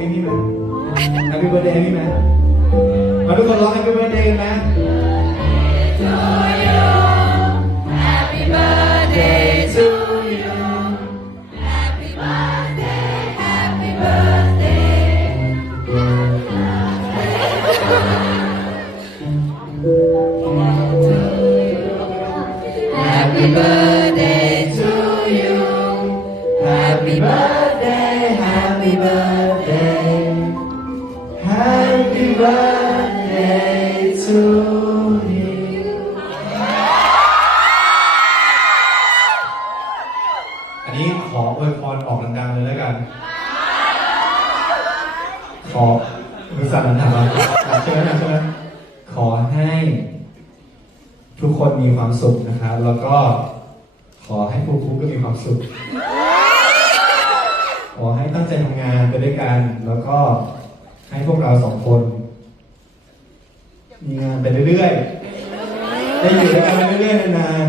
เพลงนี้ไหม Happy Birthday นี่ไหมมาทุกคนร้อง Happy Birthday กันนะ Happy birthday to you. Happy birthday, happy birthday. To you อันนี้ขออวยพรออกดังๆเลยแล้วกัน ขอมือสั่นถามเชิญนะเชิญขอให้ทุกคนมีความสุขนะครับ แล้วก็ขอให้ภูภูก็มีความสุข ขอให้ตั้งใจทำงานไปด้วยกัน แล้วก็ให้พวกเราสองคน มีงานไปเรื่อยๆ ได้อยู่ด้วยกันไปเรื่อยๆนาน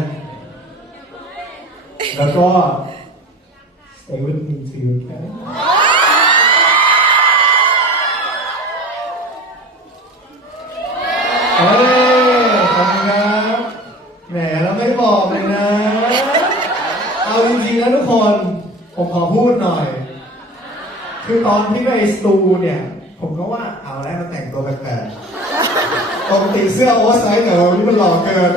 ๆ แล้วก็ stay with me till you can เฮ้ยขอบคุณครับแหมเราไม่บอกเลยนะ เอาจริงๆนะทุกคน ผมขอพูดหน่อย คือตอนที่ไปสตูเนี่ย ผมก็ว่าเอาแล้วมาแต่งตัวแปลกๆปก ติเสื้อโอเวอร์ไซส์เหรอวันนี้มันหล่อเกิน